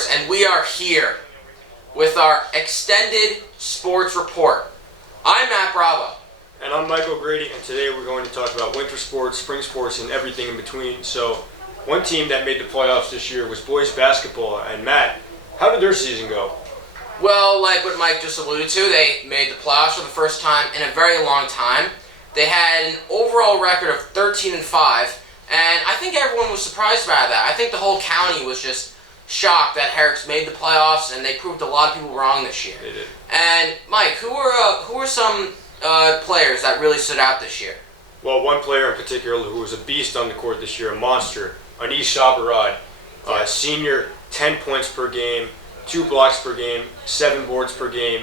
sports, and we are here with our extended sports report. I'm Matt Bravo. And I'm Michael Grady, and today we're going to talk about winter sports, spring sports, and everything in between. So, one team that made the playoffs this year was boys basketball. And Matt, how did their season go? Well, like what Mike just alluded to, they made the playoffs for the first time in a very long time. They had an overall record of 13-5, and I think everyone was surprised by that. I think the whole county was just shocked that Herricks made the playoffs, and they proved a lot of people wrong this year. They did. And Mike, who were some players that really stood out this year? Well, one player in particular who was a beast on the court this year, a monster, Anish Shabarad, senior, 10 points per game, 2 blocks per game, 7 boards per game.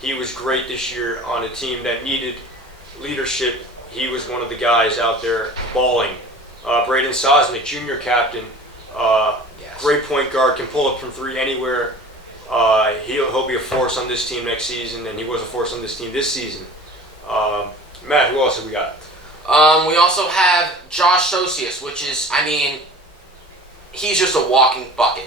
He was great this year on a team that needed leadership. He was one of the guys out there balling. Braden Sosnick, junior captain, great point guard, can pull up from three anywhere. He'll be a force on this team next season, and he was a force on this team this season. Matt, who else have we got? We also have Josh Socius, which is, he's just a walking bucket.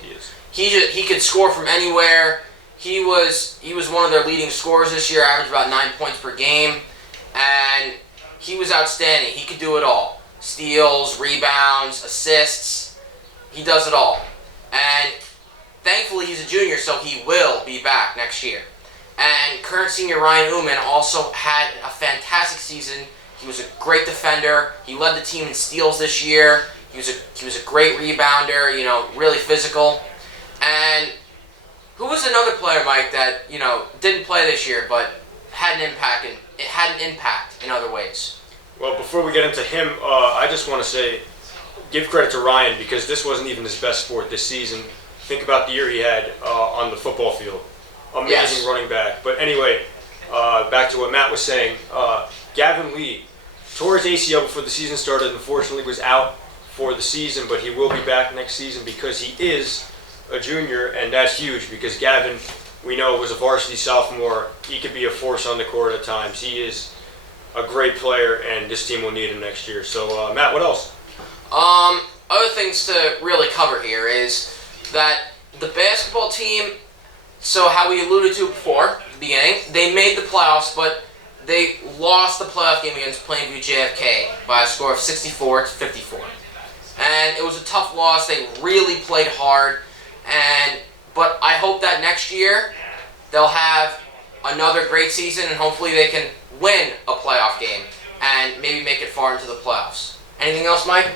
He is. He could score from anywhere. He was one of their leading scorers this year, averaged about 9 points per game, and he was outstanding. He could do it all: steals, rebounds, assists. He does it all. And thankfully, he's a junior, so he will be back next year. And current senior Ryan Uman also had a fantastic season. He was a great defender. He led the team in steals this year. He was a great rebounder, really physical. And who was another player, Mike, that, didn't play this year but had an impact in other ways? Well, before we get into him, I just want to say, give credit to Ryan, because this wasn't even his best sport this season. Think about the year he had on the football field. Amazing running back. But anyway, back to what Matt was saying. Gavin Lee tore his ACL before the season started. Unfortunately, was out for the season, but he will be back next season because he is a junior, and that's huge because Gavin, we know, was a varsity sophomore. He could be a force on the court at times. He is a great player, and this team will need him next year. So, Matt, what else? Other things to really cover here is that the basketball team, so how we alluded to before, at the beginning, they made the playoffs, but they lost the playoff game against Plainview JFK by a score of 64-54. And it was a tough loss. They really played hard. But I hope that next year they'll have another great season, and hopefully they can win a playoff game and maybe make it far into the playoffs. Anything else, Mike?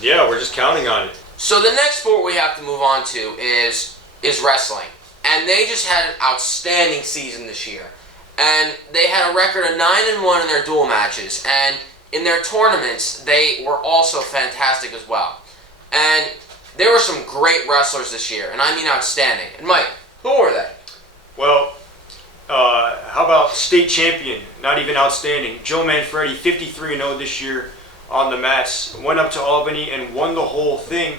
Yeah, we're just counting on it. So the next sport we have to move on to is wrestling. And they just had an outstanding season this year. And they had a record of 9-1 in their dual matches. And in their tournaments, they were also fantastic as well. And there were some great wrestlers this year, and I mean outstanding. And Mike, who were they? Well, how about state champion, not even outstanding, Joe Manfredi, 53-0 this year on the mats, went up to Albany and won the whole thing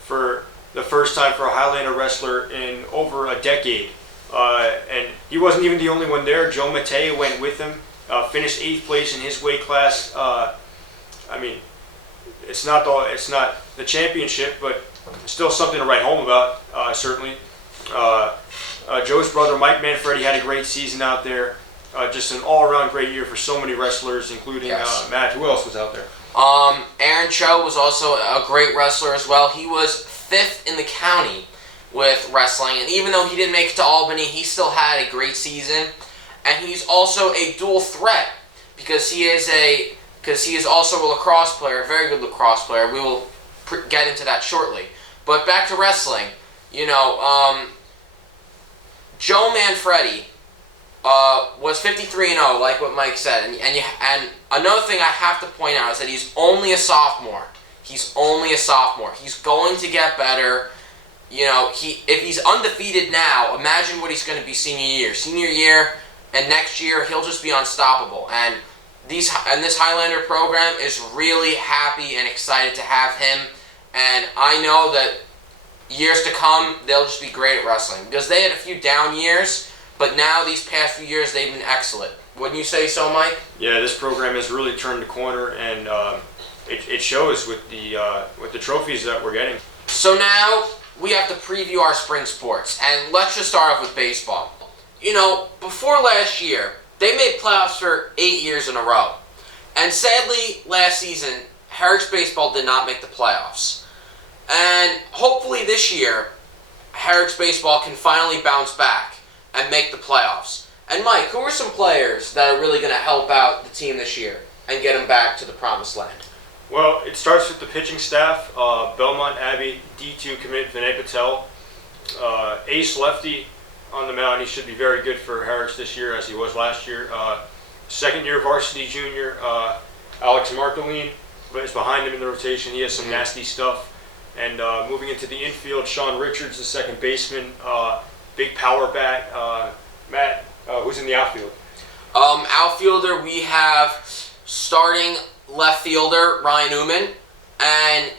for the first time for a Highlander wrestler in over a decade. And he wasn't even the only one there. Joe Mateo went with him, finished 8th place in his weight class. It's not the championship, but still something to write home about, certainly. Joe's brother, Mike Manfredi, had a great season out there. Just an all-around great year for so many wrestlers, including Matt. Who else was out there? Aaron Cho was also a great wrestler as well. He was 5th in the county with wrestling, and even though he didn't make it to Albany, he still had a great season. And he's also a dual threat because he is also a lacrosse player, a very good lacrosse player. We will get into that shortly. But back to wrestling, Joe Manfredi was 53-0, like what Mike said. And another thing I have to point out is that he's only a sophomore. He's going to get better. If he's undefeated now, imagine what he's going to be senior year. Senior year and next year, he'll just be unstoppable. And this Highlander program is really happy and excited to have him. And I know that years to come, they'll just be great at wrestling. Because they had a few down years, but now these past few years, they've been excellent. Wouldn't you say so, Mike? Yeah, this program has really turned the corner, and it shows with the trophies that we're getting. So now, we have to preview our spring sports. And let's just start off with baseball. Before last year, they made playoffs for 8 years in a row. And sadly, last season, Herricks baseball did not make the playoffs. And hopefully this year, Herricks baseball can finally bounce back and make the playoffs. And Mike, who are some players that are really going to help out the team this year and get them back to the promised land? Well, it starts with the pitching staff. Belmont Abbey, D2 commit Vinay Patel. Ace lefty on the mound. He should be very good for Herricks this year as he was last year. Second-year varsity junior, Alex Marcoline is behind him in the rotation. He has some nasty stuff. And moving into the infield, Sean Richards, the second baseman, big power bat. Matt, who's in the outfield? Outfielder, we have starting left fielder Ryan Newman, and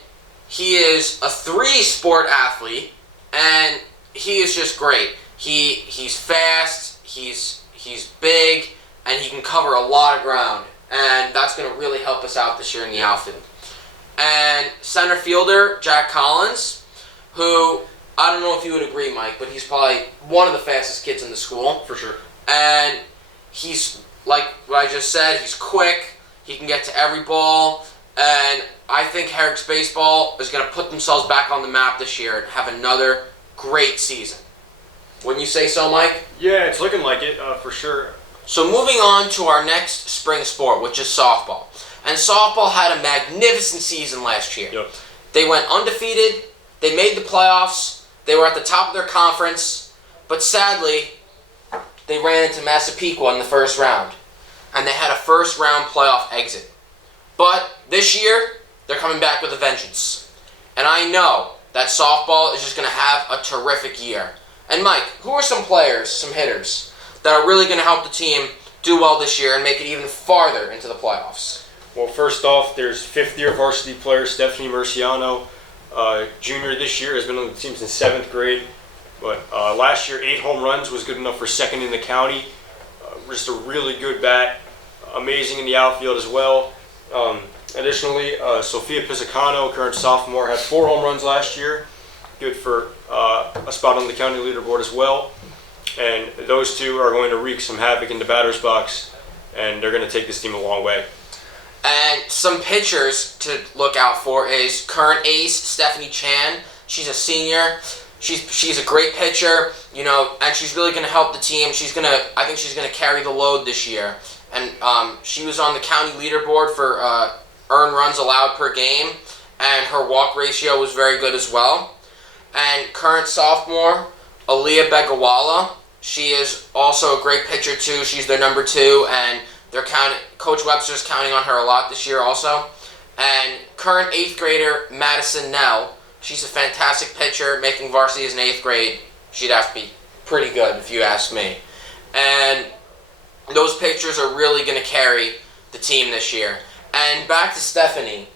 he is a 3-sport athlete, and he is just great. He's fast, he's big, and he can cover a lot of ground, and that's going to really help us out this year in the outfield. And center fielder Jack Collins, who I don't know if you would agree, Mike, but he's probably one of the fastest kids in the school. For sure. And he's, like what I just said, he's quick. He can get to every ball. And I think Herricks baseball is going to put themselves back on the map this year and have another great season. Wouldn't you say so, Mike? Yeah, it's looking like it, for sure. So moving on to our next spring sport, which is softball. And softball had a magnificent season last year. Yep. They went undefeated. They made the playoffs. They were at the top of their conference. But sadly, they ran into Massapequa in the first round. And they had a first-round playoff exit. But this year, they're coming back with a vengeance. And I know that softball is just going to have a terrific year. And Mike, who are some players, some hitters, that are really going to help the team do well this year and make it even farther into the playoffs? Well, first off, there's fifth-year varsity player Stephanie Murciano. Junior this year, has been on the team since 7th grade. But last year, 8 home runs, was good enough for second in the county. Just a really good bat. Amazing in the outfield as well. Additionally, Sophia Pisacano, current sophomore, had 4 home runs last year. Good for a spot on the county leaderboard as well. And those two are going to wreak some havoc in the batter's box, and they're going to take this team a long way. And some pitchers to look out for is current ace Stephanie Chan. She's a senior. She's a great pitcher, and she's really going to help the team. I think she's going to carry the load this year. And she was on the county leaderboard for earned runs allowed per game, and her walk ratio was very good as well. And current sophomore Aaliyah Begawala, she is also a great pitcher too. She's their number 2, and Coach Webster's counting on her a lot this year also. And current 8th grader Madison Nell, she's a fantastic pitcher, making varsity as an 8th grade. She'd have to be pretty good if you ask me. And those pitchers are really going to carry the team this year. And back to Stephanie,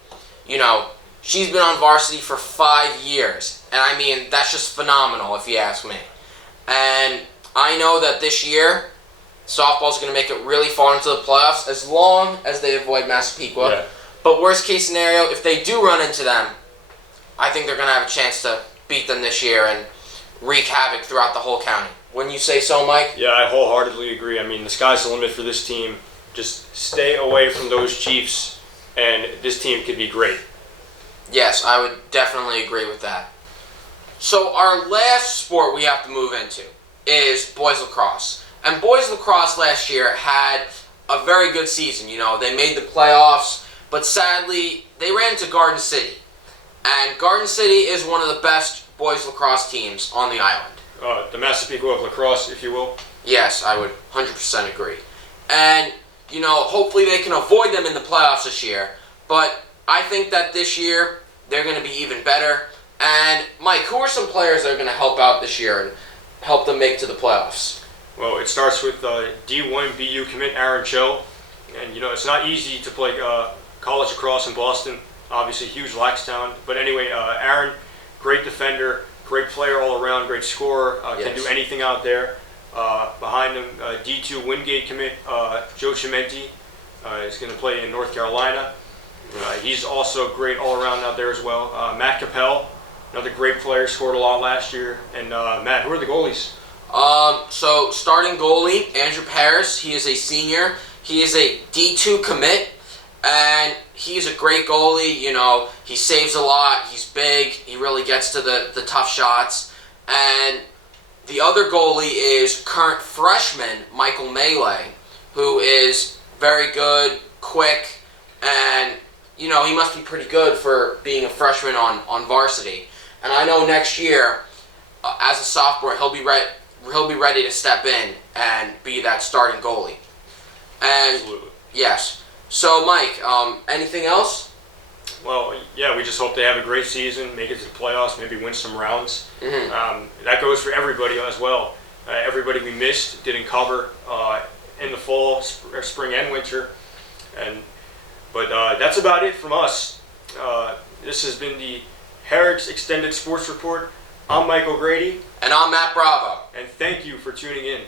she's been on varsity for 5 years. And I mean, that's just phenomenal if you ask me. And I know that this year, softball's going to make it really far into the playoffs as long as they avoid Massapequa. Yeah. But worst case scenario, if they do run into them, I think they're going to have a chance to beat them this year and wreak havoc throughout the whole county. Wouldn't you say so, Mike? Yeah, I wholeheartedly agree. I mean, the sky's the limit for this team. Just stay away from those Chiefs, and this team could be great. Yes, I would definitely agree with that. So our last sport we have to move into is boys lacrosse. And boys lacrosse last year had a very good season. They made the playoffs, but sadly, they ran into Garden City. And Garden City is one of the best boys lacrosse teams on the island. The Massapequa of lacrosse, if you will. Yes, I would 100% agree. And, hopefully they can avoid them in the playoffs this year. But I think that this year, they're going to be even better. And, Mike, who are some players that are going to help out this year and help them make to the playoffs? Well, it starts with D1 BU commit Aaron Cho. And, it's not easy to play college lacrosse in Boston. Obviously, huge lax town. But anyway, Aaron, great defender, great player all around, great scorer, can do anything out there. Behind him, D2 Wingate commit Joe Chimenti is going to play in North Carolina. He's also great all around out there as well. Matt Capel, another great player, scored a lot last year. And Matt, who are the goalies? So starting goalie, Andrew Paris. He is a senior. He is a D2 commit, and he's a great goalie. You know, he saves a lot. He's big. He really gets to the tough shots. And the other goalie is current freshman Michael Melee, who is very good, quick, and you know, he must be pretty good for being a freshman on varsity. And I know next year, as a sophomore, he'll be ready to step in and be that starting goalie. And Absolutely. yes. So Mike, anything else? Well, yeah, we just hope they have a great season, make it to the playoffs, maybe win some rounds. Mm-hmm. That goes for everybody as well. Everybody we missed, didn't cover in the fall, spring, and winter. But that's about it from us. This has been the Herricks Extended Sports Report. I'm Mike O'Grady. And I'm Matt Bravo. And thank you for tuning in.